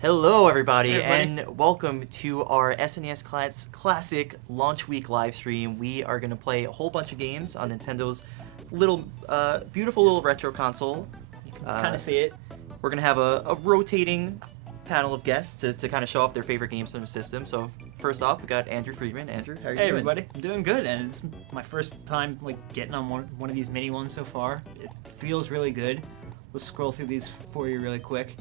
Hello, everybody, Hey, and welcome to our SNES Classic launch week live stream. We are going to play a whole bunch of games on Nintendo's beautiful little retro console. You can kind of see it. We're going to have a rotating panel of guests to kind of show off their favorite games from the system. So first off, we got Andrew Friedman. Andrew, how are you doing? Hey, everybody. I'm doing good, and it's my first time getting on one of these mini ones so far. It feels really good. Let's scroll through these for you really quick.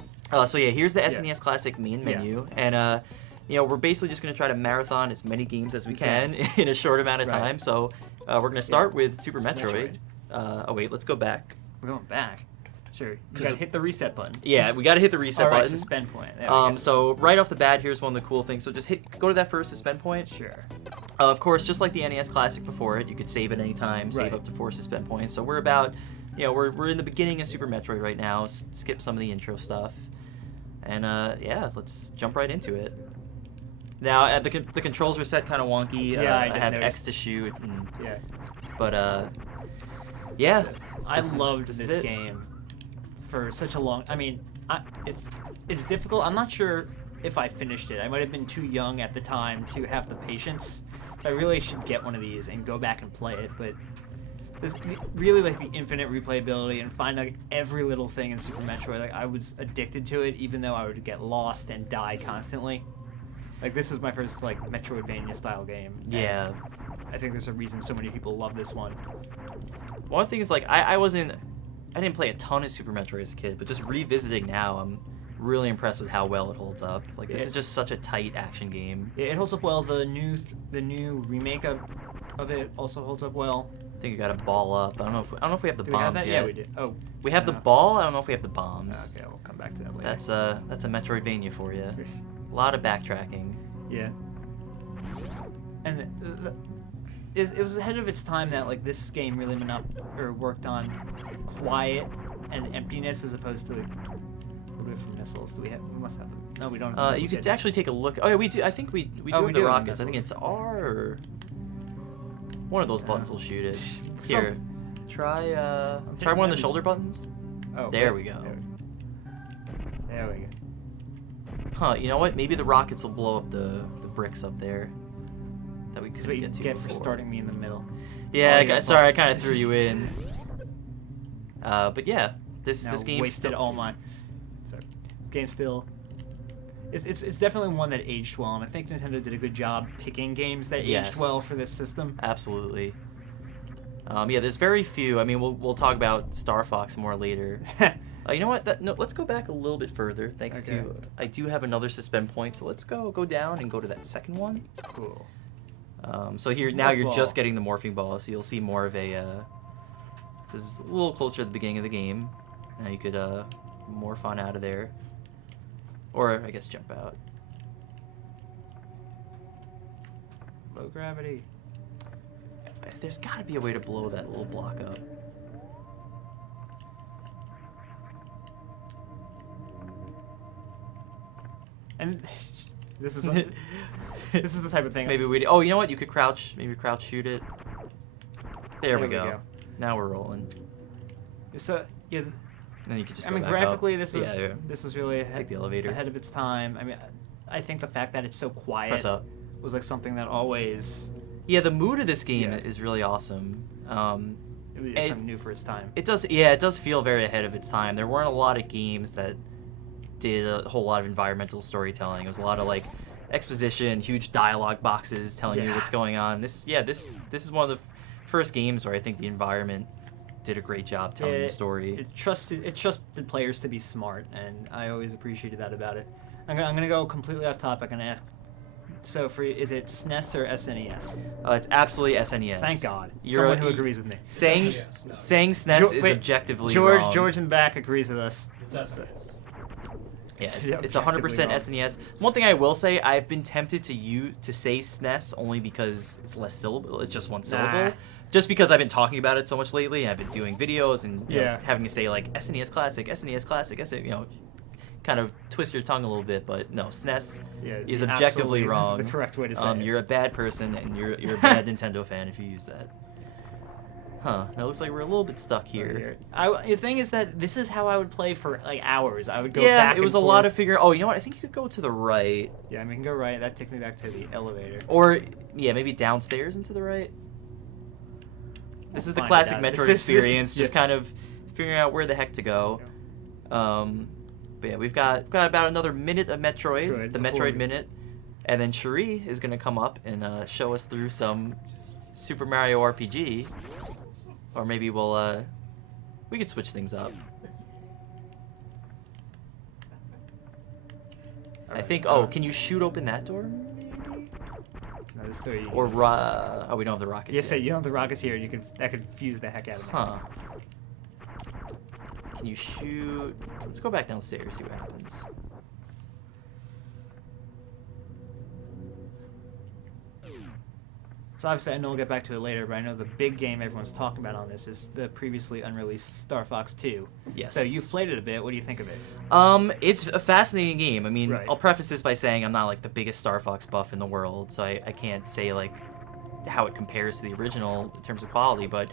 So yeah, here's the SNES Classic main menu, and we're basically just gonna try to marathon as many games as we can in a short amount of time. So we're gonna start with Super Metroid. Oh wait, let's go back. We're going back. Sure. You gotta hit the reset button. Yeah, we gotta hit the reset button. Suspend point. There we go. So right off the bat, here's one of the cool things. So just go to that first suspend point. Sure. Of course, just like the NES Classic before it, you could save at any time, save up to 4 suspend points. So we're about, we're in the beginning of Super Metroid right now. Skip some of the intro stuff. And yeah, let's jump right into it. Now, the controls are set kind of wonky. Yeah, I have noticed. X to shoot. And, Yeah. But yeah. I loved this game for such a long. I mean, it's difficult. I'm not sure if I finished it. I might have been too young at the time to have the patience. So I really should get one of these and go back and play it. But this really like the infinite replayability and find every little thing in Super Metroid. I was addicted to it, even though I would get lost and die constantly. This is my first Metroidvania style game. Yeah. I think there's a reason so many people love this one. One thing is I didn't play a ton of Super Metroid as a kid, but just revisiting now, I'm really impressed with how well it holds up. This is just such a tight action game. Yeah, it holds up well. The new remake of it also holds up well. I think we got to ball up. I don't know if we have the bombs we have that? yet. Yeah, we did. Oh, we have the ball. I don't know if we have the bombs. Okay, we'll come back to that later. That's a Metroidvania for you. A lot of backtracking. Yeah. And it was ahead of its time that this game really worked on quiet and emptiness as opposed to what do we have for missiles? Do we have? We must have them. No, we don't. Have you could yet. actually take a look. Oh yeah, we do. I think we do have the rockets. I think it's R or one of those buttons will shoot it. Here, try one of the shoulder buttons. Oh, there we go. There we go. Huh? You know what? Maybe the rockets will blow up the bricks up there that we couldn't get to get before. for starting me in the middle. Yeah, sorry, I kind of threw you in. But yeah, this game wasted all my. Sorry, this game still. It's definitely one that aged well, and I think Nintendo did a good job picking games that aged well for this system. Absolutely. Yeah, there's very few. I mean, we'll talk about Star Fox more later. You know what? Let's go back a little bit further. Thanks to I do have another suspend point, so let's go down and go to that second one. Cool. So here now you're just getting the morphing ball, so you'll see more of a. This is a little closer to the beginning of the game. Now you could morph on out of there, or I guess jump out. Low gravity. There's got to be a way to blow that little block up. And this is the type of thing. Maybe we. Oh, you know what? You could crouch. Maybe crouch shoot it. There we go. Now we're rolling. So yeah. And then you could just. I mean, back graphically, up. this was really take the elevator. ahead of its time. I mean, I think the fact that it's so quiet Press up. was something that always. Yeah, the mood of this game is really awesome. It was something new for its time. It does. Yeah, it does feel very ahead of its time. There weren't a lot of games that did a whole lot of environmental storytelling. It was a lot of exposition, huge dialogue boxes telling you what's going on. This is one of the first games where I think the environment did a great job telling the story. It trusted players to be smart, and I always appreciated that about it. I'm gonna go completely off topic and ask. So is it SNES or SNES? It's absolutely SNES. Thank God. Someone who agrees with me. Saying SNES is objectively wrong. George in the back agrees with us. It's SNES. Yeah, it's 100% SNES. One thing I will say, I've been tempted to say SNES only because it's less syllable. It's just one syllable. Just because I've been talking about it so much lately, and I've been doing videos and having to say SNES Classic, SNES Classic, kind of twist your tongue a little bit. But no, SNES is objectively wrong. The correct way to say it. You're a bad person, and you're a bad Nintendo fan if you use that. Huh. It looks like we're a little bit stuck here. The thing is that this is how I would play for like hours. I would go Yeah, back it was and a lot forth. of figuring. Oh, you know what? I think you could go to the right. Yeah, I mean, we can go right. That takes me back to the elevator. Or, yeah, maybe downstairs and to the right. This is the Find classic it out. Metroid This is- experience, just kind of figuring out where the heck to go. But yeah, we've got about another minute of Metroid, the Metroid Minute. And then Cherie is going to come up and show us through some Super Mario RPG. Or maybe we could switch things up. I think, can you shoot open that door, maybe? No, this door you Or, we don't have the rockets Yes, yet. so you don't have the rockets here. That could fuse the heck out of me. Huh. Can you shoot? Let's go back downstairs, see what happens. So obviously, I know we'll get back to it later, but I know the big game everyone's talking about on this is the previously unreleased Star Fox 2. Yes. So you've played it a bit. What do you think of it? It's a fascinating game. I mean, Right. I'll preface this by saying I'm not like the biggest Star Fox buff in the world, so I can't say like how it compares to the original in terms of quality, but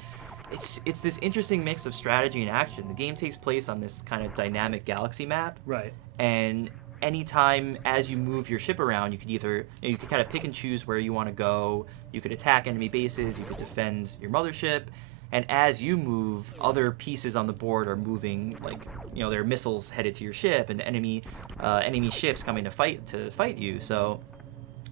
it's this interesting mix of strategy and action. The game takes place on this kind of dynamic galaxy map, Right. and anytime as you move your ship around, you could either you could kind of pick and choose where you want to go. You could attack enemy bases, you could defend your mothership, and as you move, other pieces on the board are moving. Like there are missiles headed to your ship, and enemy ships coming to fight you. So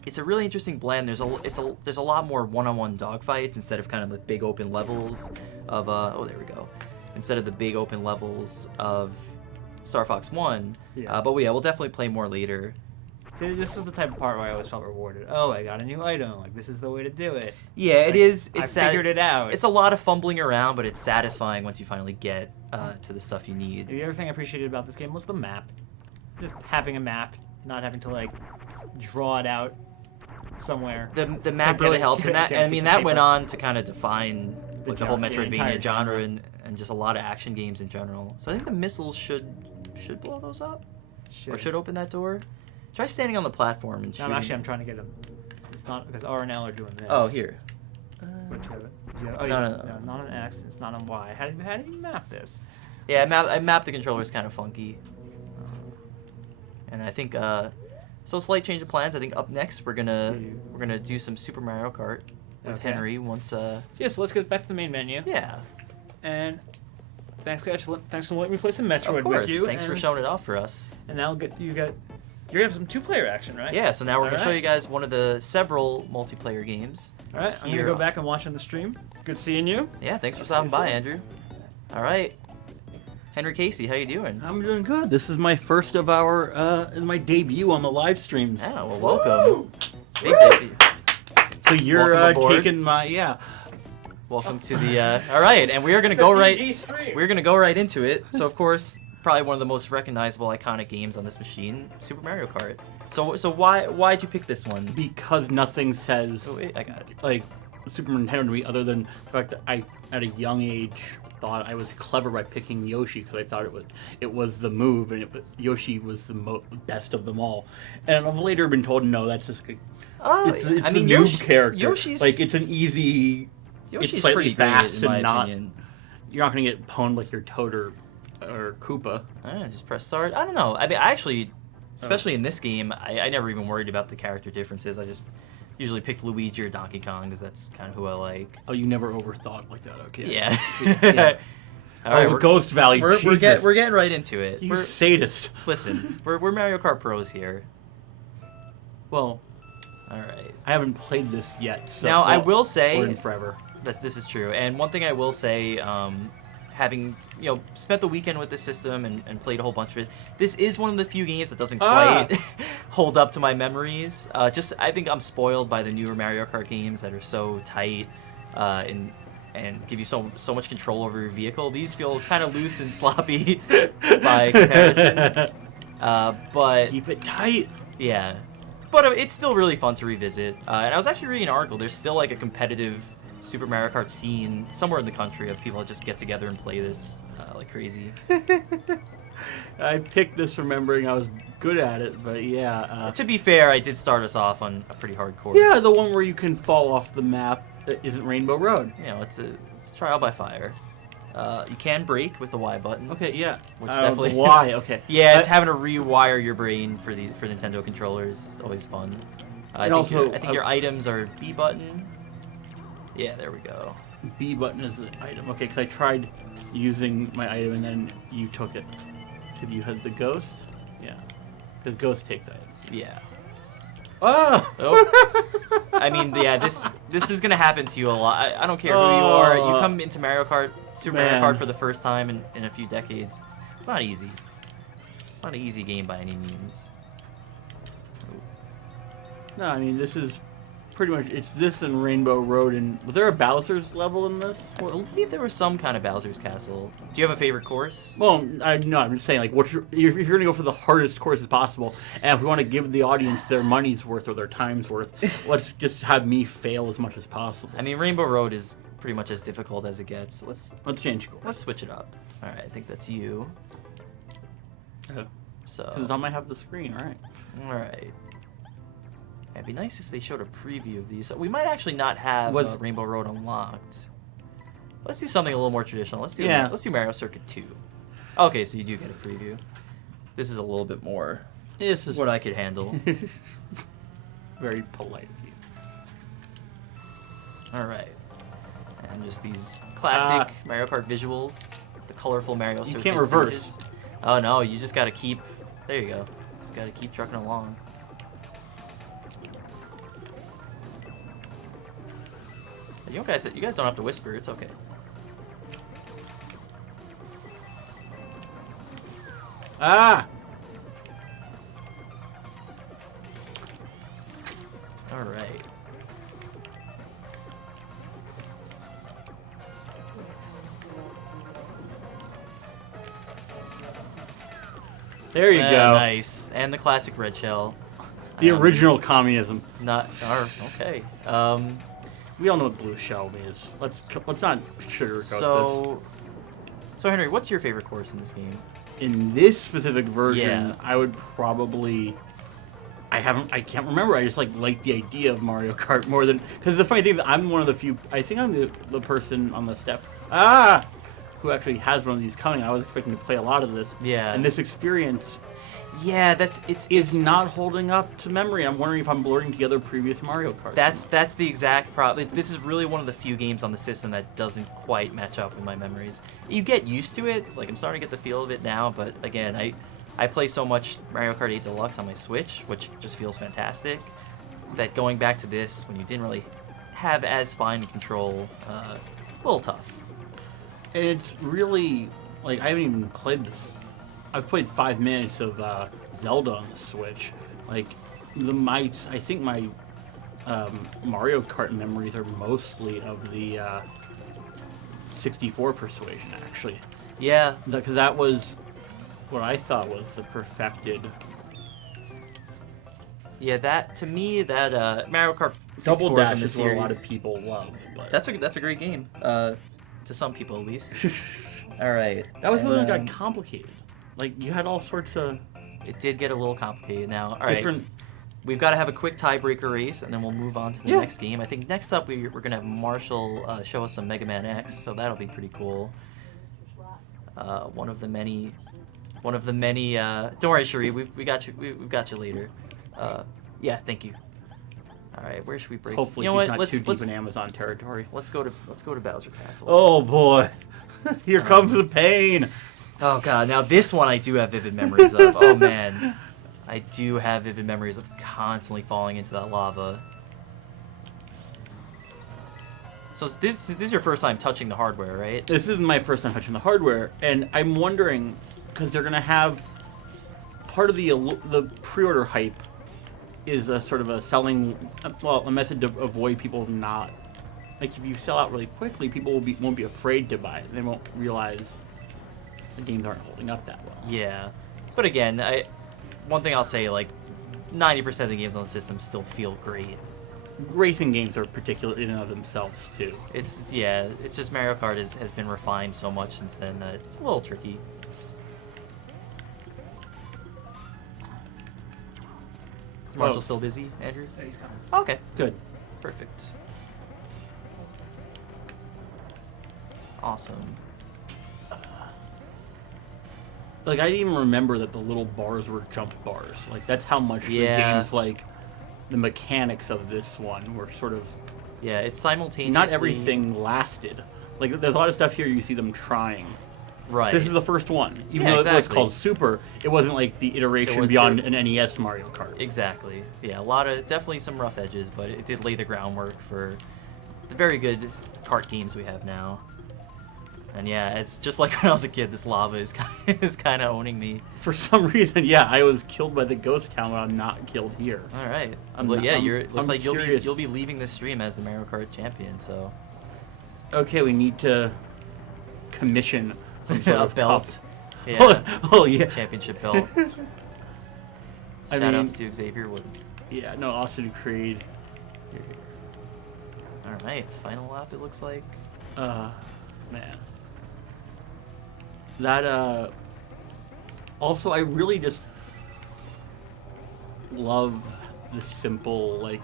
it's a really interesting blend. There's a lot more one-on-one dogfights instead of kind of the big open levels of there we go. Instead of the big open levels of Star Fox 1. Yeah. But yeah, we'll definitely play more later. See, this is the type of part where I always felt rewarded. Oh, I got a new item. Like, this is the way to do it. Yeah, it is. It's I figured it out. It's a lot of fumbling around, but it's satisfying once you finally get to the stuff you need. The other thing I appreciated about this game was the map. Just having a map, not having to like draw it out somewhere. The map really helps, and that went on to kind of define the whole Metroidvania genre and just a lot of action games in general. So I think the missiles should blow those up, or should open that door. Try standing on the platform and shooting. I'm trying to get them. It's not because R and L are doing this. Oh, here. Which have it? No, not on X. It's not on Y. How do you map this? Yeah, I mapped the controllers kind of funky. And I think so slight change of plans. I think up next we're gonna do some Super Mario Kart with Henry once. Yeah, so let's get back to the main menu. Yeah. And thanks guys, thanks for letting me play some Metroid Of course. with you. Thanks for showing it off for us. And now you're gonna have some 2-player action, right? Yeah. So now we're gonna show you guys one of the several multiplayer games. All right. I'm gonna go back and watch on the stream. Good seeing you. Yeah. Thanks for stopping by, Andrew. All right. Henry Casey, how you doing? I'm doing good. This is my first of my debut on the live streams. Yeah, well, welcome. Big debut. So you're taking my Welcome to the all right, and we are gonna go right into it. So of course, probably one of the most recognizable, iconic games on this machine, Super Mario Kart. So why'd you pick this one? Because nothing says Oh wait, I got it. like Super Nintendo to me other than the fact that I at a young age thought I was clever by picking Yoshi because I thought it was the move and Yoshi was the best of them all. And I've later been told no, that's just it's I mean, the noob character. Yoshi's like it's an easy. Yoshi's it's slightly pretty great, fast in my and not. opinion. You're not gonna get pwned like your Toad or Koopa. Just press start. I don't know. I mean, I actually, especially in this game, I never even worried about the character differences. I just usually picked Luigi or Donkey Kong because that's kind of who I like. Oh, you never overthought like that, okay? Yeah. Yeah. All right, Ghost Valley. We're Jesus. getting right into it. You sadist. Listen, we're Mario Kart pros here. Well, all right. I haven't played this yet. So, Now I will say or in forever. this is true. And one thing I will say, having spent the weekend with this system and played a whole bunch of it, this is one of the few games that doesn't quite hold up to my memories. I think I'm spoiled by the newer Mario Kart games that are so tight and give you so much control over your vehicle. These feel kind of loose and sloppy by comparison. But keep it tight. Yeah. But it's still really fun to revisit. And I was actually reading an article. There's still like a competitive Super Mario Kart scene somewhere in the country of people that just get together and play this like crazy. I picked this remembering I was good at it, but yeah. To be fair, I did start us off on a pretty hard course. Yeah, the one where you can fall off the map isn't Rainbow Road. You know, it's a trial by fire. You can brake with the Y button. Okay, yeah. Which definitely. Y, okay. Yeah, it's having to rewire your brain for Nintendo controllers. Always fun. I think your items are B button. Yeah, there we go. B button is the item. Okay, because I tried using my item and then you took it. Because you had the ghost? Yeah. Because ghost takes items. Yeah. Oh! I mean, yeah, this is gonna happen to you a lot. I don't care who you are. You come into Mario Kart for the first time in a few decades. It's not easy. It's not an easy game by any means. No, I mean, this is pretty much, it's this and Rainbow Road. And was there a Bowser's level in this? I believe there was some kind of Bowser's Castle. Do you have a favorite course? Well, I'm just saying, like, if you're going to go for the hardest courses possible, and if we want to give the audience their money's worth or their time's worth, let's just have me fail as much as possible. I mean, Rainbow Road is pretty much as difficult as it gets. Let's change course. Let's switch it up. All right, I think that's you. So. Because I might have the screen, right? All right. It'd be nice if they showed a preview of these. We might actually not have Rainbow Road unlocked. Let's do something a little more traditional. Let's do Mario Circuit 2. Okay, so you do get a preview. This is a little bit more what I could handle. Very polite of you. All right. And just these classic Mario Kart visuals. The colorful Mario Circuit. You can't reverse. Stages. Oh, no. You just got to keep... There you go. Just got to keep trucking along. You guys don't have to whisper. It's okay. Ah! All right. There you go. Nice. And the classic red shell. The original communism. Okay. We all know what blue shell means. Let's not sugarcoat this. So Henry, what's your favorite course in this game? In this specific version, I would probably... I can't remember. I just like the idea of Mario Kart more than... Because the funny thing is I'm one of the few... I think I'm the person on the staff... who actually has one of these coming. I was expecting to play a lot of this. Yeah. And this experience... Yeah, it's not holding up to memory. I'm wondering if I'm blurring together previous Mario Kart. That's the exact problem. This is really one of the few games on the system that doesn't quite match up with my memories. You get used to it. Like, I'm starting to get the feel of it now, but again, I play so much Mario Kart 8 Deluxe on my Switch, which just feels fantastic, that going back to this when you didn't really have as fine control, a little tough. And it's really, like, I haven't even played this. I've played 5 minutes of Zelda on the Switch. Like, I think my Mario Kart memories are mostly of the 64 Persuasion, actually. Yeah. Because that was what I thought was the perfected... Yeah, to me, Mario Kart 64 Double Dash is is what a lot of people love. But that's a great game. To some people, at least. All right. That was when it got complicated. Like, you had all sorts of... It did get a little complicated now. All different... right. We've got to have a quick tiebreaker race, and then we'll move on to the next game. I think next up we're going to have Marshall show us some Mega Man X, so that'll be pretty cool. One of the many... don't worry, Cherie. We got you. We've got you later. Yeah, thank you. All right, where should we break? Hopefully, he's not too deep in Amazon territory. Let's go to Bowser Castle. Oh boy, here comes the pain. Oh god, now this one I do have vivid memories of. Oh man, I do have vivid memories of constantly falling into that lava. So this is your first time touching the hardware, right? This isn't my first time touching the hardware, and I'm wondering because they're gonna have part of the pre-order hype is a sort of a method to avoid people not, like, if you sell out really quickly, people won't be afraid to buy it. They won't realize the games aren't holding up that well. Yeah, but again, one thing I'll say, like, 90% of the games on the system still feel great. Racing games are particular in and of themselves too. It's just Mario Kart has been refined so much since then that it's a little tricky. Is Marshall still busy, Andrew? Yeah, he's coming. Okay, Good. perfect. Awesome. Like, I didn't even remember that the little bars were jump bars. Like, that's how much the game's, like, the mechanics of this one were sort of... Yeah, it's simultaneously... Not everything lasted. Like, there's a lot of stuff here you see them trying. Right. This is the first one. Even though it was called Super, it wasn't like the iteration beyond an NES Mario Kart. Exactly. Yeah, definitely some rough edges, but it did lay the groundwork for the very good kart games we have now. And yeah, it's just like when I was a kid, this lava is kind of owning me. For some reason, yeah, I was killed by the ghost town, but I'm not killed here. All right. Looks like you'll be leaving this stream as the Mario Kart champion. So. Okay, we need to commission some sort of belt. Cup. Yeah. Oh yeah. Championship belt. Shoutouts to Xavier Woods. Yeah. No, Austin Creed. All right. Final lap. It looks like. Man. That, also, I really just love the simple, like,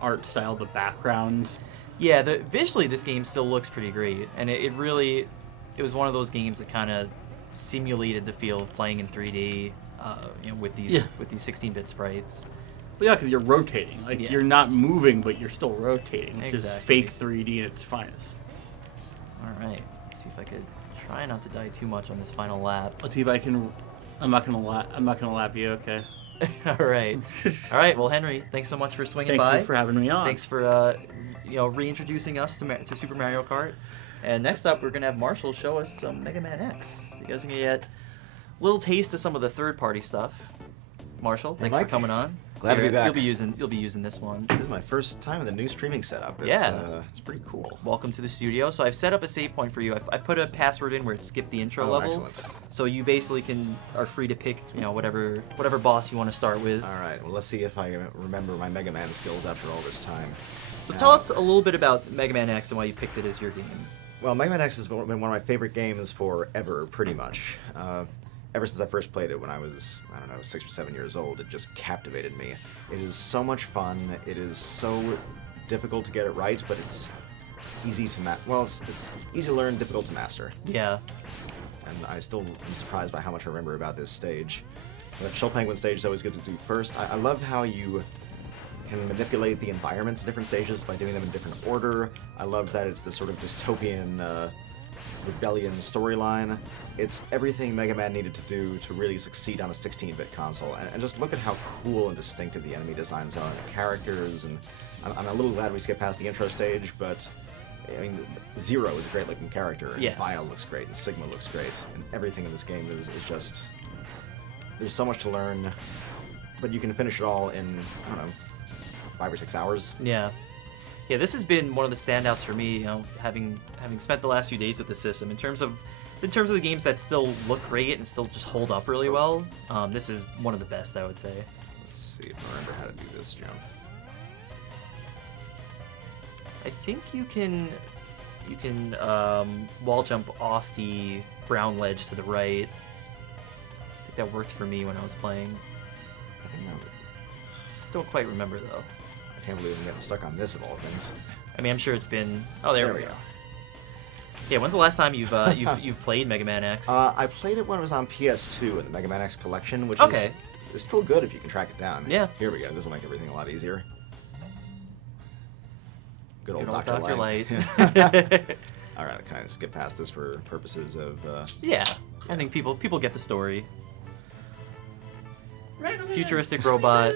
art style, the backgrounds. Yeah, visually this game still looks pretty great, and it was one of those games that kind of simulated the feel of playing in 3D, with these 16-bit sprites. Well, yeah, because you're rotating. Like, you're not moving, but you're still rotating. It's just fake 3D at its finest. All right, let's see if I could try not to die too much on this final lap. Let's see if I can. I'm not gonna lap you. Okay. All right. All right. Well, Henry, thanks so much for swinging by. Thank you for having me on. Thanks for reintroducing us to Super Mario Kart. And next up, we're gonna have Marshall show us some Mega Man X. You guys are gonna get a little taste of some of the third-party stuff. Marshall, thanks for coming on. Glad to be back. You'll be using this one. This is my first time in the new streaming setup. It's pretty cool. Welcome to the studio. So I've set up a save point for you. I put a password in where it skipped the intro level. Excellent. So you basically are free to pick, whatever boss you want to start with. All right. Well, let's see if I remember my Mega Man skills after all this time. So tell us a little bit about Mega Man X and why you picked it as your game. Well, Mega Man X has been one of my favorite games forever, pretty much. Ever since I first played it when I was, 6 or 7 years old, it just captivated me. It is so much fun. It is so difficult to get it right, but it's easy to it's easy to learn, difficult to master. Yeah. And I still am surprised by how much I remember about this stage. The Shell Penguin stage is always good to do first. I love how you can manipulate the environments in different stages by doing them in different order. I love that it's this sort of dystopian rebellion storyline. It's everything Mega Man needed to do to really succeed on a 16-bit console. And just look at how cool and distinctive the enemy designs are, and the characters, and I'm a little glad we skipped past the intro stage, but I mean, Zero is a great-looking character, and Vile looks great, and Sigma looks great, and everything in this game is just... There's so much to learn, but you can finish it all in, 5 or 6 hours. Yeah. Yeah, this has been one of the standouts for me, having spent the last few days with the system. In terms of the games that still look great and still just hold up really well, this is one of the best, I would say. Let's see if I remember how to do this jump. I think you can wall jump off the brown ledge to the right. I think that worked for me when I was playing. I think that would... Don't quite remember though. I can't believe I'm getting stuck on this of all things. I mean, I'm sure it's been... Oh, there we go. Yeah, when's the last time you've played Mega Man X? I played it when it was on PS2 in the Mega Man X collection, which is still good if you can track it down. Yeah. Here we go. This will make everything a lot easier. Good old Dr. Light. All right, can I skip past this for purposes of... Yeah, I think people get the story. Futuristic robot.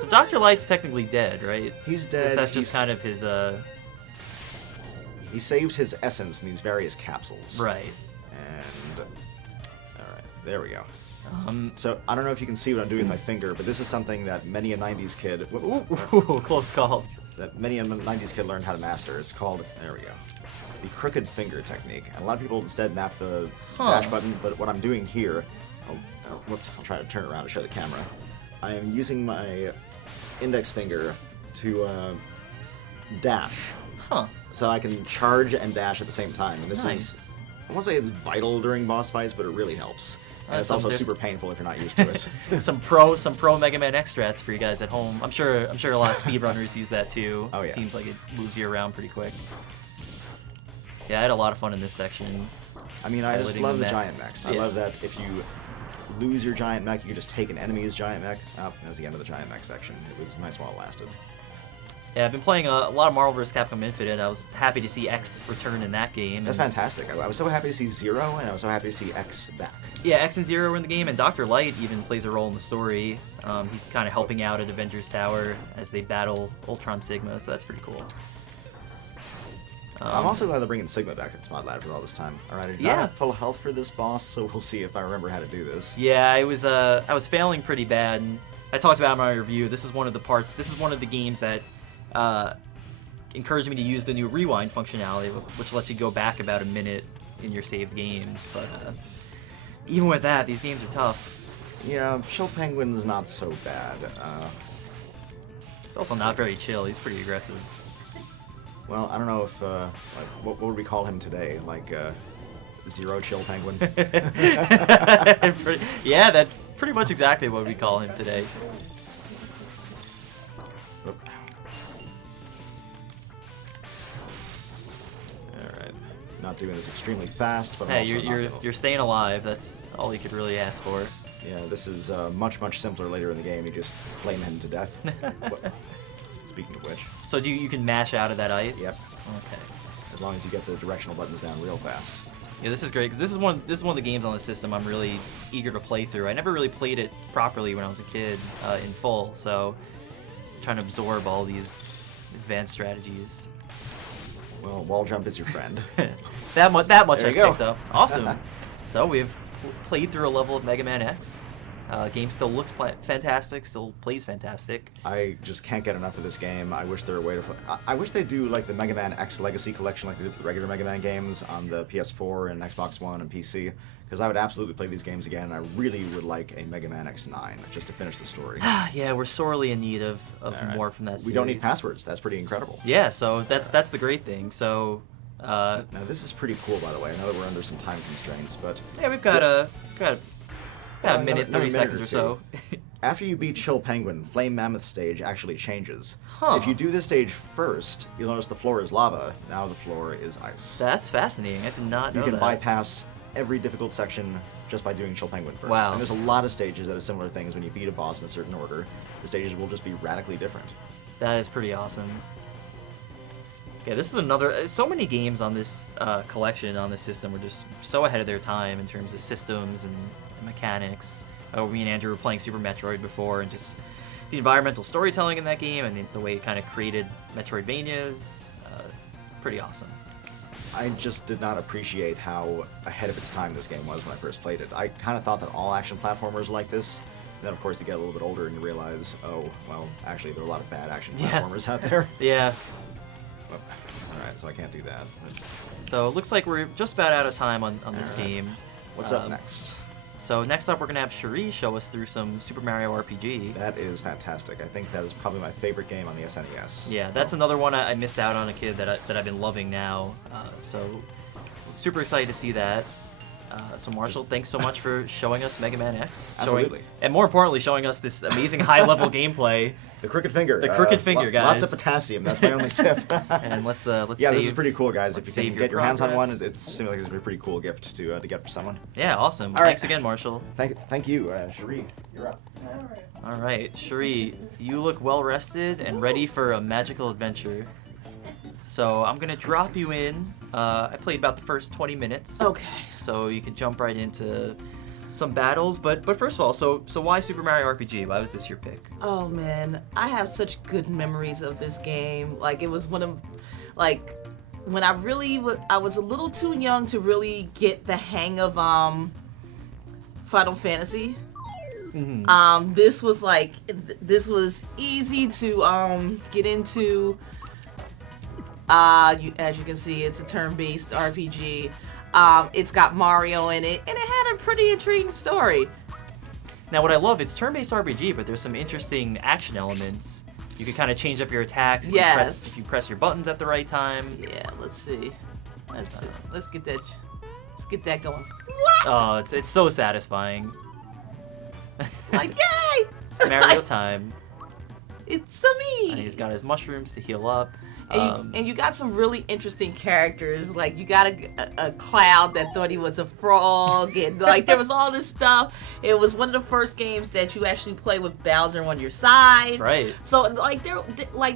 So Dr. Light's technically dead, right? He's dead. That's just kind of his... He saved his essence in these various capsules. Right. And... Alright, there we go. So, I don't know if you can see what I'm doing with my finger, but this is something that many a 90s kid... Ooh, close call. That many a 90s kid learned how to master. It's called... There we go. The crooked finger technique. And a lot of people instead map the dash button, but what I'm doing here... Whoops, I'll try to turn around to show the camera. I am using my index finger to dash. Huh. So I can charge and dash at the same time. And this is... I won't say it's vital during boss fights, but it really helps. And it's also super painful if you're not used to it. some pro Mega Man X strats for you guys at home. I'm sure a lot of speedrunners use that too. Oh yeah. It seems like it moves you around pretty quick. Yeah, I had a lot of fun in this section. I mean, I just Piloting love the the mechs. giant mechs. I Yeah. love that if you lose your giant mech, you can just take an enemy's giant mech. Oh, that was the end of the giant mech section. It was nice while it lasted. Yeah, I've been playing a lot of Marvel vs. Capcom Infinite. I was happy to see X return in that game. That's and- fantastic. I was so happy to see Zero, and I was so happy to see X back. Yeah, X and Zero are in the game, and Dr. Light even plays a role in the story. He's kind of helping out at Avengers Tower as they battle Ultron Sigma, so that's pretty cool. I'm also glad they're bringing Sigma back at Spot Lab for all this time. All right, I do not Yeah. have full health for this boss, so we'll see if I remember how to do this. Yeah, I was failing pretty bad, and I talked about it in my review. This is one of the games that encouraged me to use the new rewind functionality, which lets you go back about a minute in your saved games. But even with that, these games are tough. Yeah, Chill Penguin's not so bad. It's also not very chill. He's pretty aggressive. Well, I don't know if, like, what would we call him today? Like, Zero Chill Penguin? Yeah, that's pretty much exactly what we call him today. Oop. Alright. Not doing this extremely fast, but Hey, also you're staying alive. That's all you could really ask for. Yeah, this is much, much simpler later in the game. You just flame him to death. What- Speaking of which, So you can mash out of that ice? Yep. Okay. as long as you get the directional buttons down real fast. Yeah, this is great because this is one of the games on the system I'm really eager to play through. I never really played it properly when I was a kid in full, so I'm trying to absorb all these advanced strategies. Well, wall jump is your friend. that much There I you go. picked up. Awesome. So we've played through a level of Mega Man X. Game still looks fantastic, still plays fantastic. I just can't get enough of this game. I wish there were a way to play. I wish they do like the Mega Man X Legacy Collection like they did for the regular Mega Man games on the PS4 and Xbox One and PC, because I would absolutely play these games again. I really would like a Mega Man X9 just to finish the story. Yeah, we're sorely in need of Alright. more from that series. We don't need passwords. That's pretty incredible. Yeah, so that's the great thing. So Now this is pretty cool, by the way. I know that we're under some time constraints, but yeah, we've got a minute, another 30 seconds or so. after you beat Chill Penguin, Flame Mammoth stage actually changes. Huh. If you do this stage first, you'll notice the floor is lava. Now the floor is ice. That's fascinating. I did not know You can that. bypass every difficult section just by doing Chill Penguin first. Wow. And there's a lot of stages that have similar things. When you beat a boss in a certain order, the stages will just be radically different. That is pretty awesome. Yeah, this is another. So many games on this collection on this system were just so ahead of their time in terms of systems and mechanics. Me and Andrew were playing Super Metroid before, and just the environmental storytelling in that game and the way it kind of created Metroidvanias, pretty awesome. I just did not appreciate how ahead of its time this game was when I first played it. I kind of thought that all action platformers were like this. And then, of course, you get a little bit older and you realize, oh, well, actually, there are a lot of bad action Yeah. platformers out there. Yeah. Oh, alright, so I can't do that. So it looks like we're just about out of time on this Alright. game. What's up next? So next up, we're gonna have Cherie show us through some Super Mario RPG. That is fantastic. I think that is probably my favorite game on the SNES. Yeah, that's another one I missed out on a kid that I've been loving now. So super excited to see that. So Marshall, thanks so much for showing us Mega Man X. Absolutely. And more importantly, showing us this amazing high-level gameplay. The crooked finger. The crooked finger, guys. Lots of potassium. That's my only tip. And let's Yeah, save, this is pretty cool, guys. If let's you save can your get your hands on one, progress. it seems like it's a pretty cool gift to get for someone. Yeah, awesome. All right. Thanks again, Marshall. Thank you, Cherie. You're up. All right, Cherie, you look well rested and ready for a magical adventure. So I'm gonna drop you in. I played about the first 20 minutes. Okay. So you can jump right into some battles. But first of all, so why Super Mario RPG? Why was this your pick? Oh man, I have such good memories of this game. Like it was one of, like, when I was a little too young to really get the hang of Final Fantasy. Mm-hmm. This was easy to get into. As you can see, it's a turn-based RPG. It's got Mario in it, and it had a pretty intriguing story. Now, what I love, it's turn-based RPG, but there's some interesting action elements. You can kind of change up your attacks Yes. if you press your buttons at the right time. Yeah, let's see. Let's get that going. Oh, it's so satisfying. Like, yay! It's Mario time. It's a And me. he's got his mushrooms to heal up. And you got some really interesting characters. Like you got a Cloud that thought he was a frog, and like there was all this stuff. It was one of the first games that you actually play with Bowser on your side. That's right. So like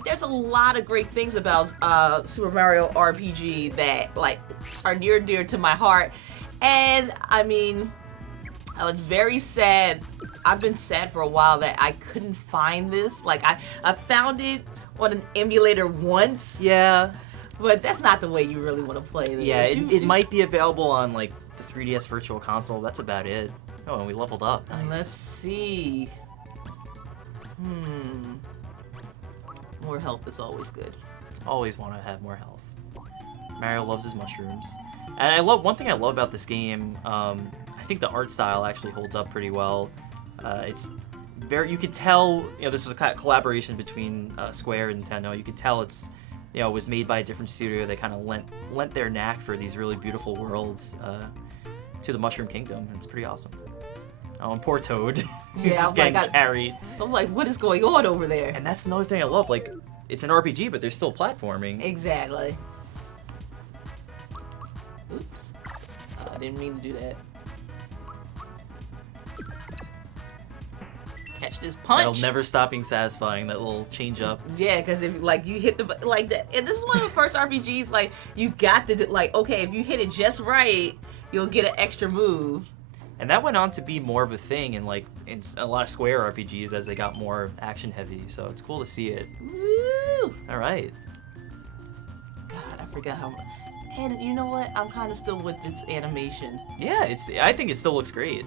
there's a lot of great things about Super Mario RPG that like are near and dear to my heart. And I mean, I was very sad. I've been sad for a while that I couldn't find this. Like I found it on an emulator once. Yeah. But that's not the way you really want to play this. Yeah, it might be available on like the 3DS Virtual Console. That's about it. Oh, and we leveled up. Nice. Let's see. More health is always good. Always want to have more health. Mario loves his mushrooms. And I love one thing I love about this game. I think the art style actually holds up pretty well. It's very, you could tell, you know, this was a collaboration between Square and Nintendo. You could tell it's, you know, it was made by a different studio. They kind of lent their knack for these really beautiful worlds to the Mushroom Kingdom. It's pretty awesome. Oh, and poor Toad. He's Yeah, just getting carried. I'm like, what is going on over there? And that's another thing I love. Like, it's an RPG, but there's still platforming. Exactly. Oops. I didn't mean to do that. Catch this punch. That'll never stop being satisfying, that little change up. Yeah, because if like you hit the like that, and this is one of the first RPGs like you got to like okay, if you hit it just right, you'll get an extra move. And that went on to be more of a thing in like in a lot of Square RPGs as they got more action heavy. So it's cool to see it. Woo! All right. God, I forgot how. And you know what? I'm kind of still with its animation. Yeah, I think it still looks great.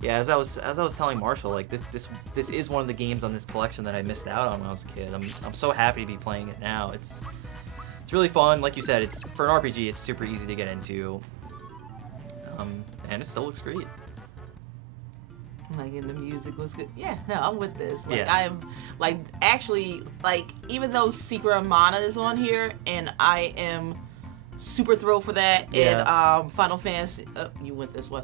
Yeah, as I was telling Marshall, like this is one of the games on this collection that I missed out on when I was a kid. I'm so happy to be playing it now. It's really fun. Like you said, it's for an RPG. It's super easy to get into, and it still looks great. Like, and the music was good. Yeah, no, I'm with this. Like, Yeah. I am, like, actually, like, even though Secret of Mana is on here, and I am super thrilled for that, Yeah. and Final Fantasy, you went this way,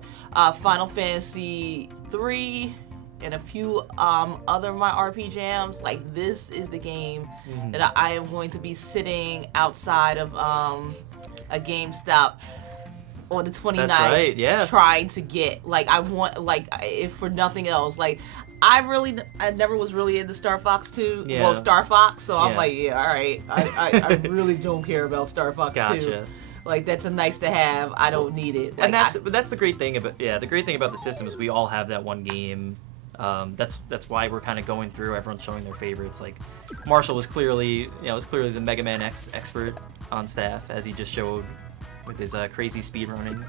Final Fantasy 3, and a few other of my RPG jams, like, this is the game that I am going to be sitting outside of a GameStop on the 29th, That's right, yeah. trying to get, like, I want, like, if for nothing else, like, I never was really into Star Fox 2, Yeah. well, Star Fox, so I'm Yeah. like, yeah, all right, I really don't care about Star Fox 2. Gotcha. Like, that's a nice to have, I don't need it. Like, And that's the great thing about the system is we all have that one game. That's why we're kind of going through. Everyone's showing their favorites. Like Marshall was clearly the Mega Man expert on staff, as he just showed with his crazy speed running.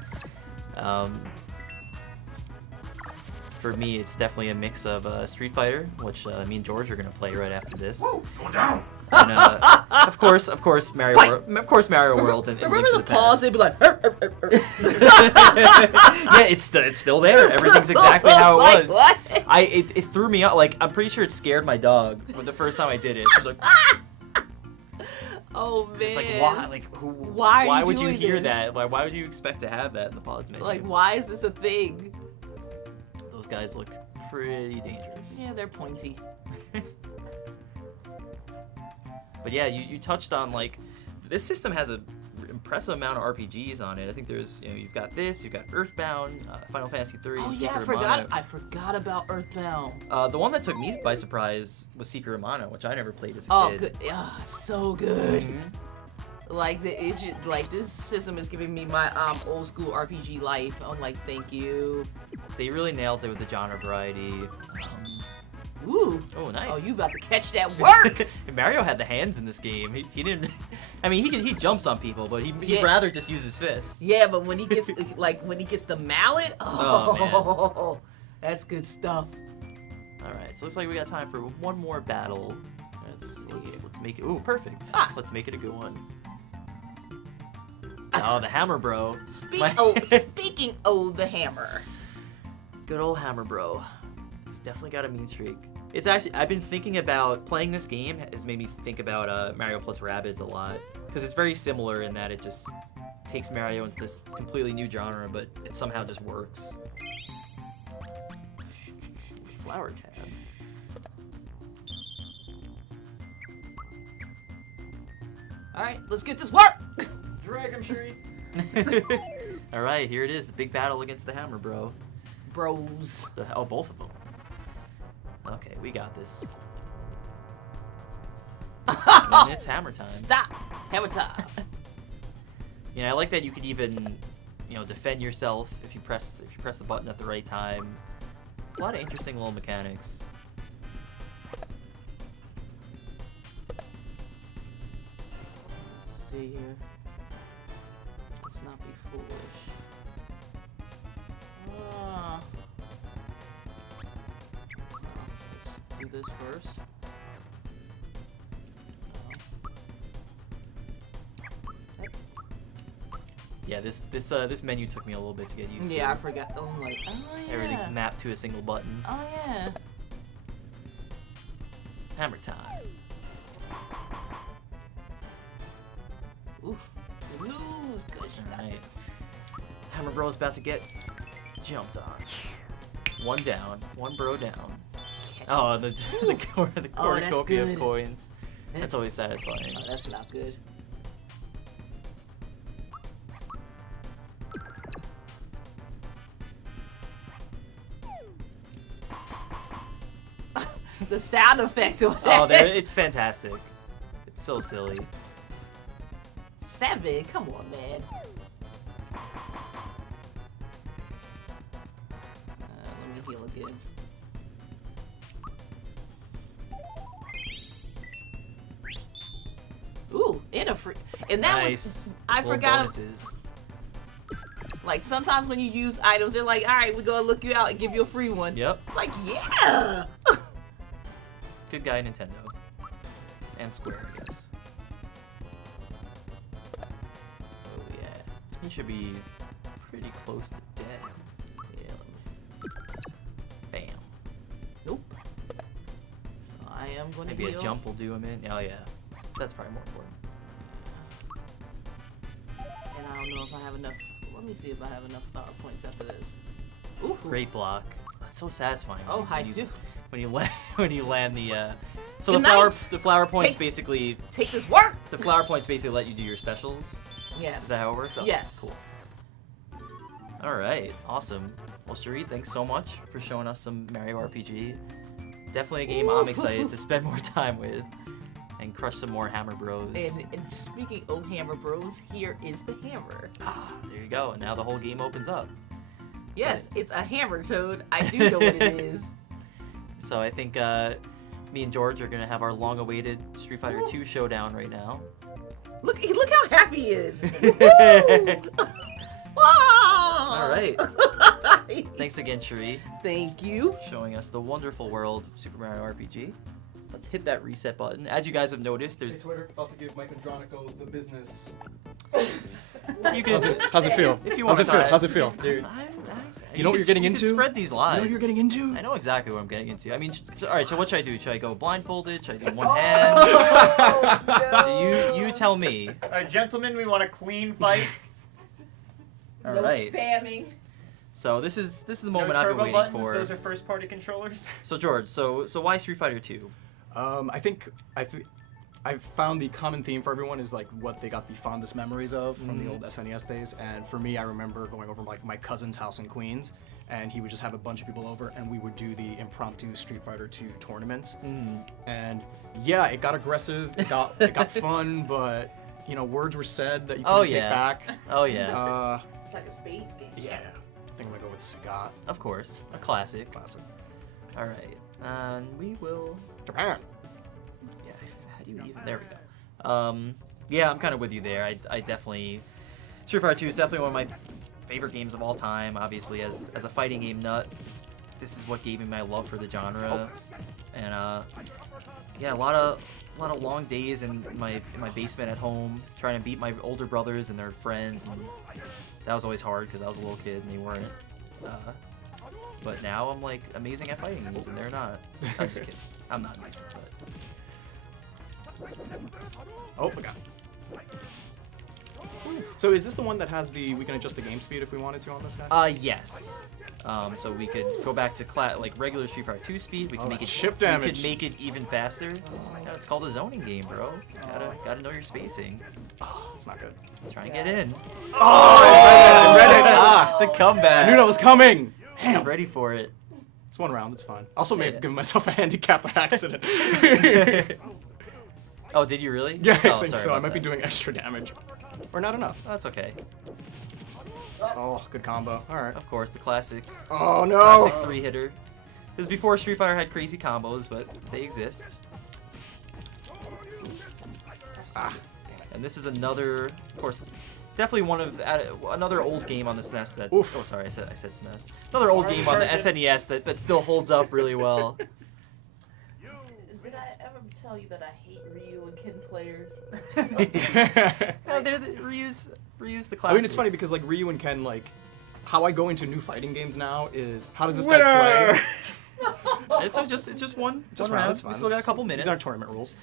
For me, it's definitely a mix of Street Fighter, which me and George are gonna play right after this. Whoa, go down. And, of course, Mario World. And remember Link to the Past. pause? They'd be like, Yeah, it's still there. Everything's exactly how it Like, was. what? It threw me out. Like, I'm pretty sure it scared my dog the first time I did it. She was like, oh man. it's like, why? Like, Why are you would you doing hear this? that? Why would you expect to have that in the pause menu? Like, why is this a thing? Those guys look pretty dangerous. Yeah, they're pointy. But yeah, you touched on, like, this system has a impressive amount of RPGs on it. I think there's, you've got this, you've got Earthbound, Final Fantasy 3, Oh yeah, Secret of Mana. I forgot about Earthbound. The one that took me by surprise was Secret of Mana, which I never played as a Oh, kid. good. So good. Mhm. Like this system is giving me my old school RPG life. I'm like, thank you. They really nailed it with the genre variety. Woo. Oh, nice. Oh, you about to catch that work? Mario had the hands in this game. He didn't. I mean, he jumps on people, but he'd Yeah. rather just use his fists. Yeah, but when he gets the mallet, Oh, that's good stuff. All right, so looks like we got time for one more battle. Let's see. Let's make it. Ooh, perfect. Ah. Let's make it a good one. Oh, the hammer, bro. Speaking of the hammer. Good old hammer, bro. He's definitely got a mean streak. It's actually, I've been thinking about playing this game has made me think about Mario plus Rabbids a lot, because it's very similar in that it just takes Mario into this completely new genre, but it somehow just works. Flower tab. All right, let's get this work. Drag him, Shuri. All right, here it is, the big battle against the Hammer Bro. Bros. Oh, both of them. Okay, we got this. And it's hammer time. Stop. Hammer time. I like that you could even, defend yourself if you press the button at the right time. A lot of interesting little mechanics. Let's see here. Let's not be foolish. Let's do this first. Yeah, this menu took me a little bit to get used to. Yeah, I forgot. Oh, I'm like, oh yeah. Everything's mapped to a single button. Oh yeah. Hammer time. Oof. You lose. Good shot. Alright. Hammer Bro's about to get jumped on. One down. One bro down. Oh, the cornucopia of coins. That's always satisfying. Oh, that's not good. The sound effect on that. Oh, it's fantastic. It's so silly. 7? Come on, man. Let me heal again. Ooh, and a free. And that Nice. was. I Those little forgot. bonuses. Like sometimes when you use items, they're like, all right, we're gonna look you out and give you a free one. Yep. It's like, yeah. Good guy, Nintendo. And Square, I guess. Oh yeah. He should be pretty close to dead. Yeah. Bam. Nope. So I am gonna Maybe heal. a jump will do him in. Oh yeah. That's probably more important. And I don't know if I have enough. Let me see if I have enough points after this. Ooh. Great block. That's so satisfying. Oh, when hi you- too. When you land the so Good the night. flower points Take- basically Take this work. the flower points basically let you do your specials. Yes. Is that how it works? Oh, Yes. Cool. All right. Awesome. Well, Shuri, thanks so much for showing us some Mario RPG. Definitely a game I'm excited to spend more time with and crush some more Hammer Bros. And speaking of Hammer Bros, here is the hammer. Ah, there you go. Now the whole game opens up. Yes, it's a hammer, Toad. I do know what it is. So I think me and George are gonna have our long-awaited Street Fighter 2 showdown right now. Look how happy he is. Woo! All right. Right. Thanks again, Shuri, Thank you. showing us the wonderful world of Super Mario RPG. Let's hit that reset button. As you guys have noticed, Hey there's Twitter, about to give Mike Andronico the business. you can How's it feel? if you How's want it feel? How's it feel? Dude, You know what you're getting You can into? spread these lies. You know what you're getting into? I know exactly what I'm getting into. I mean, all right. So what should I do? Should I go blindfolded? Should I do Oh, one hand? You tell me. All right, gentlemen, we want a clean fight. All No right. spamming. So this is the No moment I've been turbo waiting buttons. for. Those are first-party controllers. So George, so why Street Fighter 2? I think I've found the common theme for everyone is like what they got the fondest memories of from the old SNES days. And for me, I remember going over like my cousin's house in Queens, and he would just have a bunch of people over, and we would do the impromptu Street Fighter 2 tournaments. And yeah, it got aggressive, it got fun, but you know, words were said that you couldn't take back. Oh yeah. It's like a spades game. Yeah. I think I'm gonna go with Sagat. Of course, a classic. Classic. All right, and we will. Japan. Yeah, how do you even? There we go. Yeah, I'm kind of with you there. I definitely Street Fighter 2 is definitely one of my favorite games of all time. Obviously, as a fighting game nut, this is what gave me my love for the genre. And yeah, a lot of long days in my basement at home trying to beat my older brothers and their friends, and that was always hard because I was a little kid and they weren't. But now I'm like amazing at fighting games and they're not. I'm just kidding. I'm not amazing, but Oh my god. So is this the one that has the we can adjust the game speed if we wanted to on this guy? yes. So we could go back to like regular Street Fighter 2 speed. We can make it chip We damage. could make it even faster. Yeah, it's called a zoning game, bro. Gotta know your spacing. Oh, it's not good. Try and get in. Oh, I read it. Ah, The comeback. I knew that was coming. He's ready for it. It's one round. It's fine. Also, may have given myself a handicap by accident. Oh, did you really? Yeah, I Oh, think sorry so. I about might be that. doing extra damage, or not enough. Oh, that's okay. Oh, good combo. All right. Of course, the classic Oh no. classic 3-hitter. This is before Street Fighter had crazy combos, but they exist. Ah, And this is another, of course, definitely one of another old game on the SNES that. Oof. Oh, sorry, I said SNES. Another old game on the SNES that still holds up really well. Did I ever tell you that I hate Ryu and Ken players? Oh, they're Ryu's the I classic. mean, it's funny because like Ryu and Ken, like how I go into new fighting games now is how does this guy play? It's just one Just round. That's fine. We still got a couple minutes. These aren't tournament rules.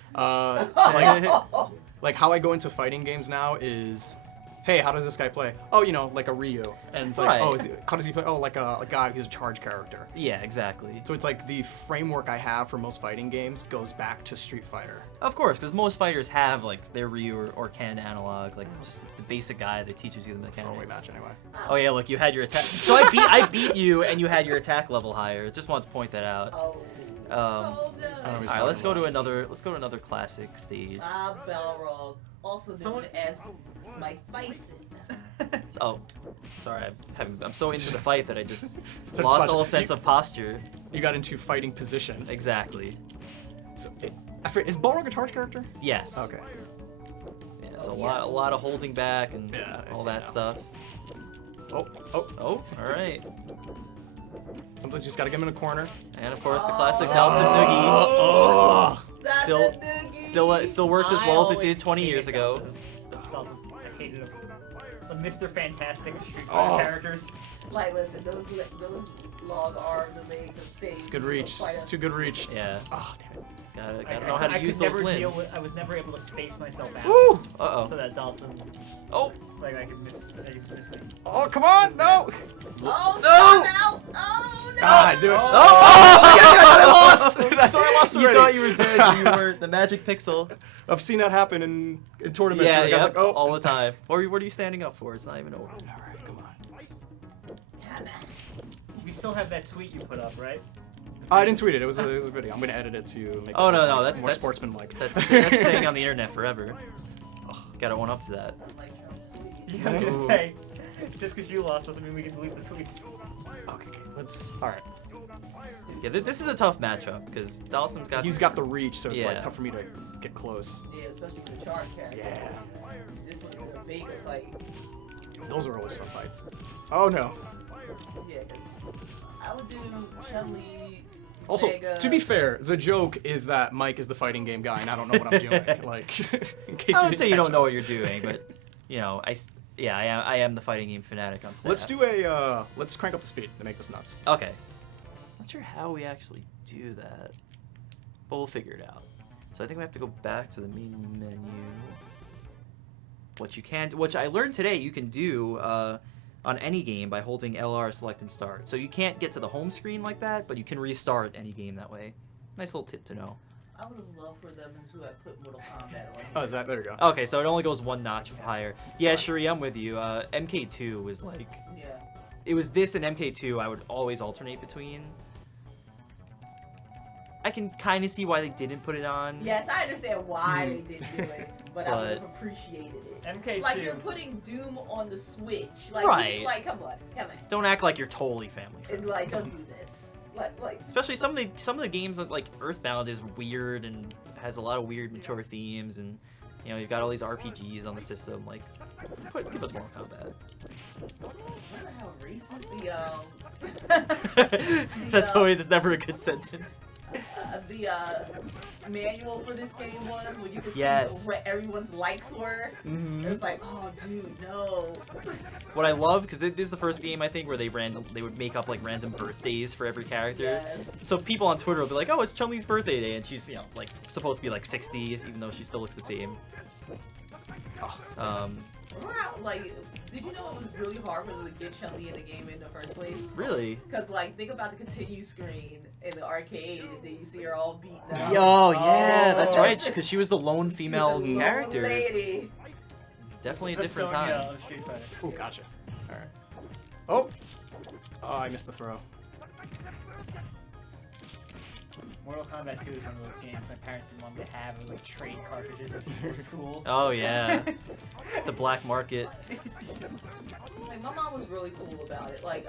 Like how I go into fighting games now is, hey, how does this guy play? Oh, you know, like a Ryu, and it's like, Right. oh, how does he play? Oh, like a guy who's a charge character. Yeah, exactly. So it's like the framework I have for most fighting games goes back to Street Fighter. Of course, because most fighters have like their Ryu or Ken analog, like just the basic guy that teaches you the Throwaway mechanics. match anyway. Oh yeah, look, you had your attack. So I beat you, and you had your attack level higher. Just wanted to point that out. Oh. Oh Oh I don't know no. what he's All right, let's go talking to about. another classic stage. Balrog, also known Someone- as Mike Bison. Oh, sorry, I'm so into the fight that I just So lost it's all like- sense of posture. You got into fighting position. Exactly. So, is Balrog a charge character? Yes. Okay. Yeah, so Oh, a yeah. lot of holding back and Yeah, I all see that now. stuff. Oh, oh. Oh, all right. Sometimes you just gotta get him in a corner. And of course the classic Dalsim Noogie. Oh. That's Still- a noogie. Still works as well as it always did 20 years hated ago. Dalsim. I hated him. The Mr. Fantastic of Street Oh. Fighter characters. Like, listen, those long arms and legs of Sage. It's good reach. It's too good reach. Yeah, Oh, damn it. gotta know how to use those limbs. I was never able to space myself out. Woo! Uh So oh. that Dalsim, Oh. like I could miss me. Oh, come on! No! Oh, No! no! Out! Oh, no! Ah, I do it. Oh! I lost! I thought I lost You already. thought you were dead. You were the magic pixel. I've seen that happen in tournaments Yeah, where the guy's yeah, like, oh. all the time. What are you standing up for? It's not even over. Alright, come on. We still have that tweet you put up, right? I didn't tweet it. It was a video. I'm gonna edit it to make Oh, it no, that's- more that's- sportsmanlike. That's staying on the internet forever. Gotta own up to that. Unlike Trump's tweet. Yeah, I was Ooh. gonna say, just because you lost doesn't mean we can delete the tweets. Okay, let's. All right. Yeah, this is a tough matchup because Dalsim's got. He's got the reach, so it's Yeah. like tough for me to get close. Yeah, especially with the charge character. Yeah. This would have been a Vega fight. Those are always fun fights. Oh no. Yeah, because I would do Chun-Li, Also, Vega. to be fair, the joke is that Mike is the fighting game guy, and I don't know what I'm doing. Like, in case I you would didn't say you catch don't know on. what you're doing, but you know, I am the fighting game fanatic on staff. Let's do a. Let's crank up the speed to make this nuts. Okay. Not sure how we actually do that, but we'll figure it out. So I think we have to go back to the main menu. Which I learned today you can do on any game by holding LR, select, and start. So you can't get to the home screen like that, but you can restart any game that way. Nice little tip to know. I would have loved for them to have put Mortal Kombat on. Oh, is that? There you go. Okay, so it only goes one notch higher. Yeah, Shuri, I'm with you. MK2 was like, Yeah. it was this and MK2 I would always alternate between. I can kind of see why they didn't put it on. Yes, I understand why they didn't do it, but I would have But- appreciated it. MK2. Like you're putting Doom on the Switch. Like, Right. Like, come on. Don't act like you're totally family And friendly. like, don't do this. Like. Especially some of the games that like Earthbound is weird and has a lot of weird mature themes, and you know you've got all these RPGs on the system. Like, give us Mortal Kombat. Remember how racist That's always it's never a good sentence. the manual for this game was, where you could Yes. see what everyone's likes were. Mhm. It was like, oh, dude, no. What I love, because this is the first game I think where they would make up like random birthdays for every character. Yes. So people on Twitter will be like, "Oh, it's Chun-Li's birthday day," and she's like supposed to be like 60, even though she still looks the same. Remember how, like, did you know it was really hard for them to get Chun-Li in the game in the first place? Really? Because, like, think about the continue screen in the arcade, and then you see her all beaten up. Oh yeah, that's Oh. right. Because she was the lone female The character. lady. Definitely a The different Sonya time. of Street Fighter. Oh, gotcha. All right. Oh. Oh, I missed the throw. Mortal Kombat 2 is one of those games my parents didn't want me to have. It was like trade cartridges with people at school. Oh yeah, the black market. Like, my mom was really cool about it. Like,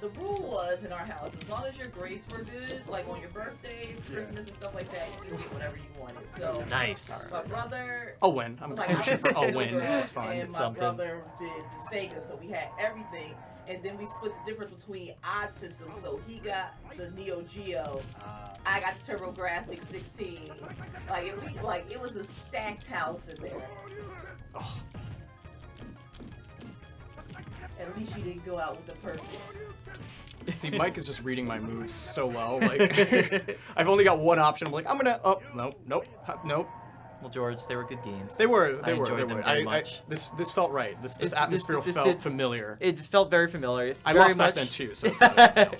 the rule was in our house, as long as your grades were good, like on your birthdays, Christmas, and stuff like that, you could do whatever you wanted. So, Nice. my brother, I'll win. I'm like, I pushing was for the I'll little win. girl, That's fine. and It's my something. brother did the Sega, so we had everything. And then we split the difference between odd systems. So he got the Neo Geo, I got the TurboGrafx 16. Like it was a stacked house in there. Oh. At least you didn't go out with the perfect. See, Mike is just reading my moves so well. Like, I've only got one option. I'm like, I'm gonna. Oh, nope. Well, George, they were good games. They were. I enjoyed them very much. This felt right. This atmosphere this felt did- familiar. It felt very familiar. I very lost much. back then too, so it's not,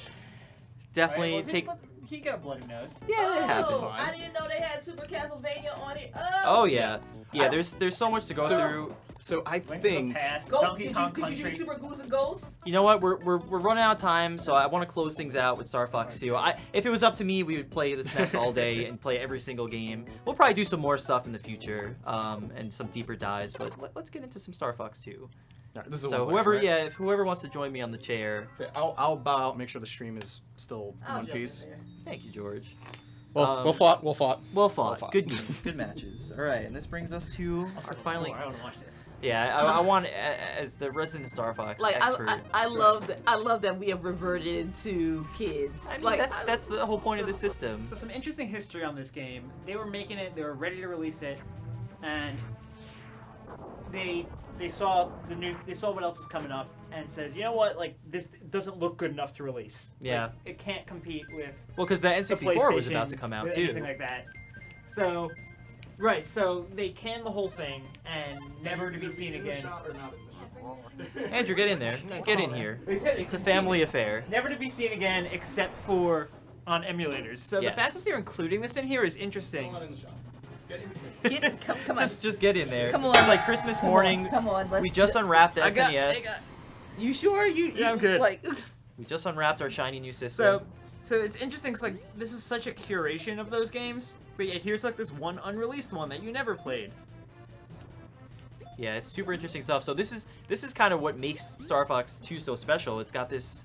Definitely Right, was take. he got bloody nose. Yeah, it happens. Oh, I didn't know they had Super Castlevania on it. Oh yeah, yeah. There's so much to go So- through. So I Link to the think. Past, Ghost, Donkey Kong did you Country. do Super Goose and Ghosts? You know what? We're running out of time, so I want to close things out with Star Fox 2. If it was up to me, we would play the SNES all day and play every single game. We'll probably do some more stuff in the future, and some deeper dives. But let's get into some Star Fox 2. Alright, this is So one whoever, player, right? if whoever wants to join me on the chair. I'll bow out. Make sure the stream is still I'll one jump in piece. there. Thank you, George. Well fought. Well fought. Well fought. fought. Good games. Good matches. All right, and this brings us to finally. I want to watch this. Yeah, I want as the resident Star Fox Like expert. I love that we have reverted into kids. I mean, like that's the whole point of the system. So some interesting history on this game. They were making it, they were ready to release it, and they saw what else was coming up and says, you know what, like this doesn't look good enough to release. Yeah. Like, it can't compete with Well, because the the N64 was PlayStation, about to come out with too. anything like that. So, right, so they canned the whole thing and never to be seen again. Andrew, get in there. Get in here. They said It's a family affair. Never to be seen again except for on emulators. So Yes. the fact that they're including this in here is interesting. come on. Just get in there. Come on. It's like Christmas morning. Come on. We just unwrapped the I got- SNES. You sure? Yeah, I'm good. Like, We just unwrapped our shiny new system. So it's interesting because like this is such a curation of those games, but yet here's like this one unreleased one that you never played. Yeah, it's super interesting stuff. So this is kind of what makes Star Fox 2 so special. It's got this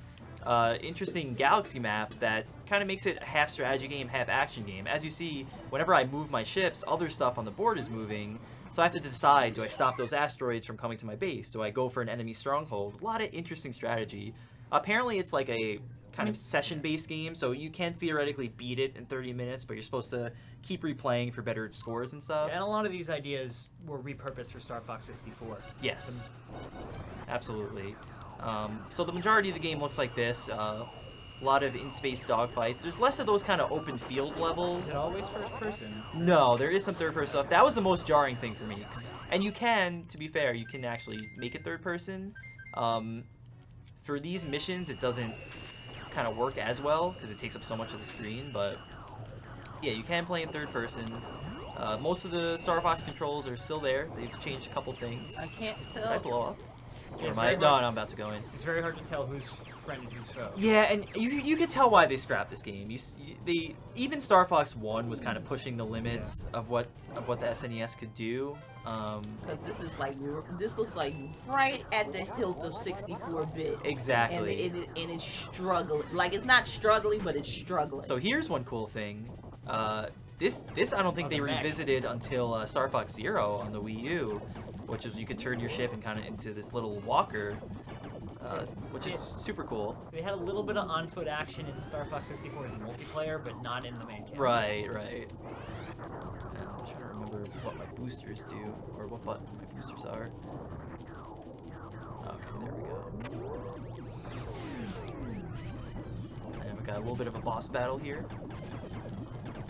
interesting galaxy map that kind of makes it half strategy game, half action game. As you see, whenever I move my ships, other stuff on the board is moving. So I have to decide, do I stop those asteroids from coming to my base? Do I go for an enemy stronghold? A lot of interesting strategy. Apparently it's like a kind of session-based game, so you can theoretically beat it in 30 minutes, but you're supposed to keep replaying for better scores and stuff. And a lot of these ideas were repurposed for Star Fox 64. Yes, absolutely. So the majority of the game looks like this. A lot of in-space dogfights. There's less of those kind of open field levels. Is it always first person? No, there is some third-person stuff. That was the most jarring thing for me. And you can, to be fair, you can actually make it third-person. For these missions, it doesn't kind of work as well because it takes up so much of the screen, but yeah, you can play in third-person. Most of the Star Fox controls are still there. They've changed a couple things. I can't Did I tell. blow up? Yeah, Or it's am I? very No, hard- I'm about to go in. It's very hard to tell who's friend and who's foe. Yeah, and you could tell why they scrapped this game. Even Star Fox 1 was kind of pushing the limits of what the SNES could do. Because this looks like right at the hilt of 64-bit. Exactly. And it's struggling. Like, it's not struggling, but it's struggling. So here's one cool thing. This I don't think On they the Mac. revisited until Star Fox Zero on the Wii U, which is you could turn your ship and kind of into this little walker, which is super cool. They had a little bit of on-foot action in Star Fox 64 in multiplayer, but not in the main campaign. Right. I'm trying to remember what my boosters do, or what button my boosters are. Okay, there we go. And we got a little bit of a boss battle here.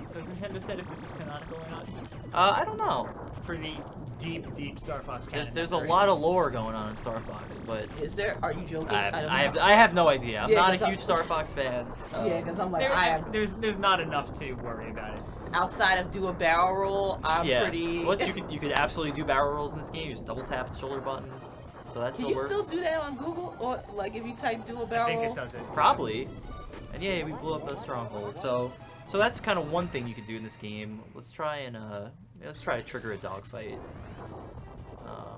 So has Nintendo said if this is canonical or not? I don't know. For the deep Star Fox canon. There's a lot of lore going on in Star Fox, but Is there? Are you joking? I have no idea. I'm Yeah, not 'cause a huge Star Fox fan. Yeah, because I'm like, there's not enough to worry about it. outside of do a barrel roll, I'm pretty. What you could absolutely do barrel rolls in this game. You just double tap the shoulder buttons, so that Can still you works. still do that on Google, or like if you type do a I barrel think roll? it does it. Probably. And yeah, we blew up a stronghold. So that's kind of one thing you can do in this game. Let's try to trigger a dogfight.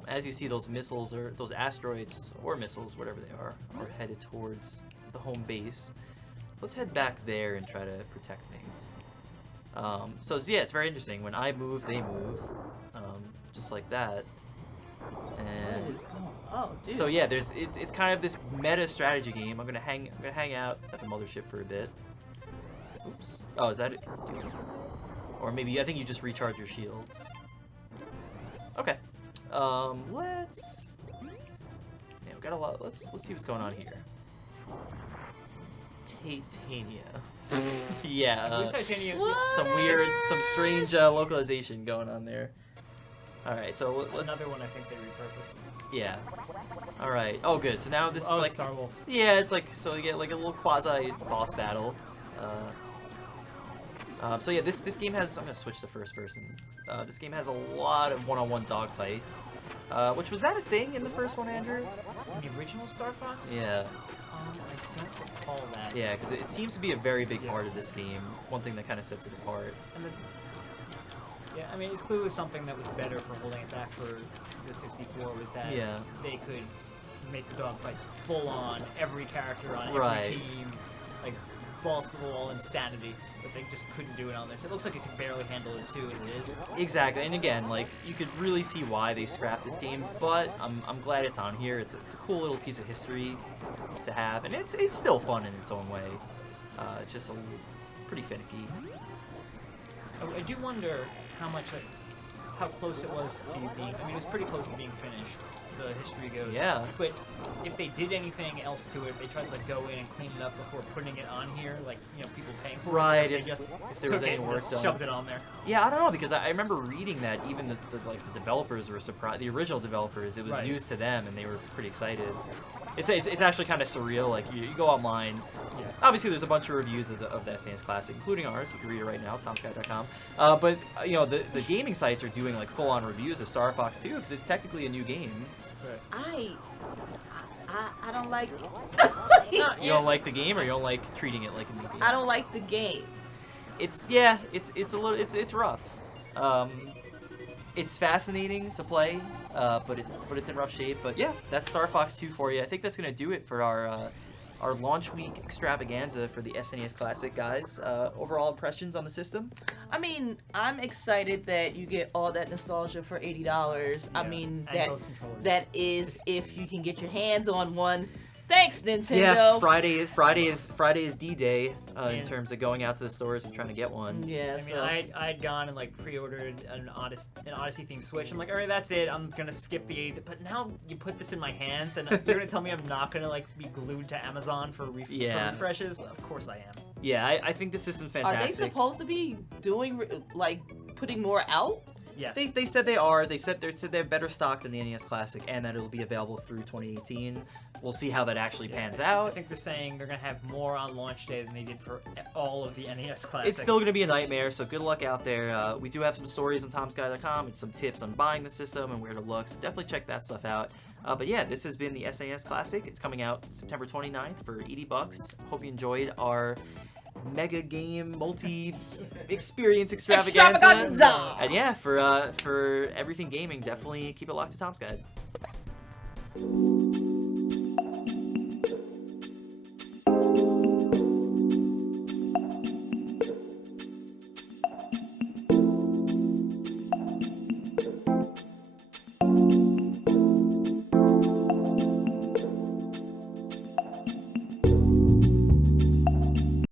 As you see, those missiles or those asteroids or missiles, whatever they are headed towards the home base. Let's head back there and try to protect things. So yeah, it's very interesting. When I move, they move, just like that. And What is going on? Oh, dude. so yeah, it's kind of this meta strategy game. I'm gonna hang out at the mothership for a bit. Oops. Oh, is that it? Or maybe I think you just recharge your shields. Okay. Let's. Yeah, we got a lot. Let's see what's going on here. Titania. Yeah. Which Titania? Some strange localization going on there. All right, so let's. Another one I think they repurposed. Yeah. All right. Oh, good. So now this is like. Star Wolf. Yeah, it's like so you get like a little quasi boss battle. So yeah, this game has. I'm gonna switch to first person. This game has a lot of one-on-one dogfights. Was that a thing in the first one, Andrew? The original Star Fox? Yeah. I don't recall that. Yeah, because it seems to be a very big part of this game. One thing that kind of sets it apart. And yeah, I mean, it's clearly something that was better for holding it back for the 64 was that they could make the dogfights full on, every character on every team, like balls to the wall insanity, but they just couldn't do it on this. It looks like it can barely handle it too, as it is. Exactly, and again, like you could really see why they scrapped this game, but I'm glad it's on here. It's a cool little piece of history to have, and it's still fun in its own way. It's just pretty finicky. I do wonder how close it was to being. I mean, it was pretty close to being finished. The history goes. Yeah. But if they did anything else to it, if they tried to like go in and clean it up before putting it on here, like people paying for it, if they just if there was took any it and work just done. shoved it on there. Yeah, I don't know because I remember reading that even the developers were surprised. The original developers, it was news to them, and they were pretty excited. It's actually kind of surreal. Like you go online. Yeah. Obviously, there's a bunch of reviews of the SNES Classic, including ours. You can read it right now, tomsky.com. But the gaming sites are doing like full-on reviews of Star Fox 2 because it's technically a new game. Right. I don't like it. You don't like the game, or you don't like treating it like a new game? I don't like the game. It's rough. It's fascinating to play, but it's in rough shape. But yeah, that's Star Fox 2 for you. I think that's gonna do it for our launch week extravaganza for the SNES Classic, guys. Overall impressions on the system? I mean, I'm excited that you get all that nostalgia for $80. Yeah, I mean, and both controllers. that is if you can get your hands on one. Thanks, Nintendo. Yeah, Friday is D-Day in terms of going out to the stores and trying to get one. Yeah, I mean, I'd gone and like pre-ordered an Odyssey themed Switch. I'm like, all right, that's it. I'm gonna skip the 80. But now you put this in my hands, and you're gonna tell me I'm not gonna like be glued to Amazon for refreshes? Of course I am. Yeah, I think the system's fantastic. Are they supposed to be doing like putting more out? Yes. They said they are. They said they're better stocked than the NES Classic, and that it'll be available through 2018. We'll see how that actually pans out. I think they're saying they're gonna have more on launch day than they did for all of the NES Classic. It's still gonna be a nightmare, so good luck out there. We do have some stories on tomsky.com and some tips on buying the system and where to look, so definitely check that stuff out. But yeah, this has been the SNES Classic. It's coming out September 29th for $80. Hope you enjoyed our mega game multi-experience extravaganza. And yeah, for everything gaming, definitely keep it locked to Tom's Guide.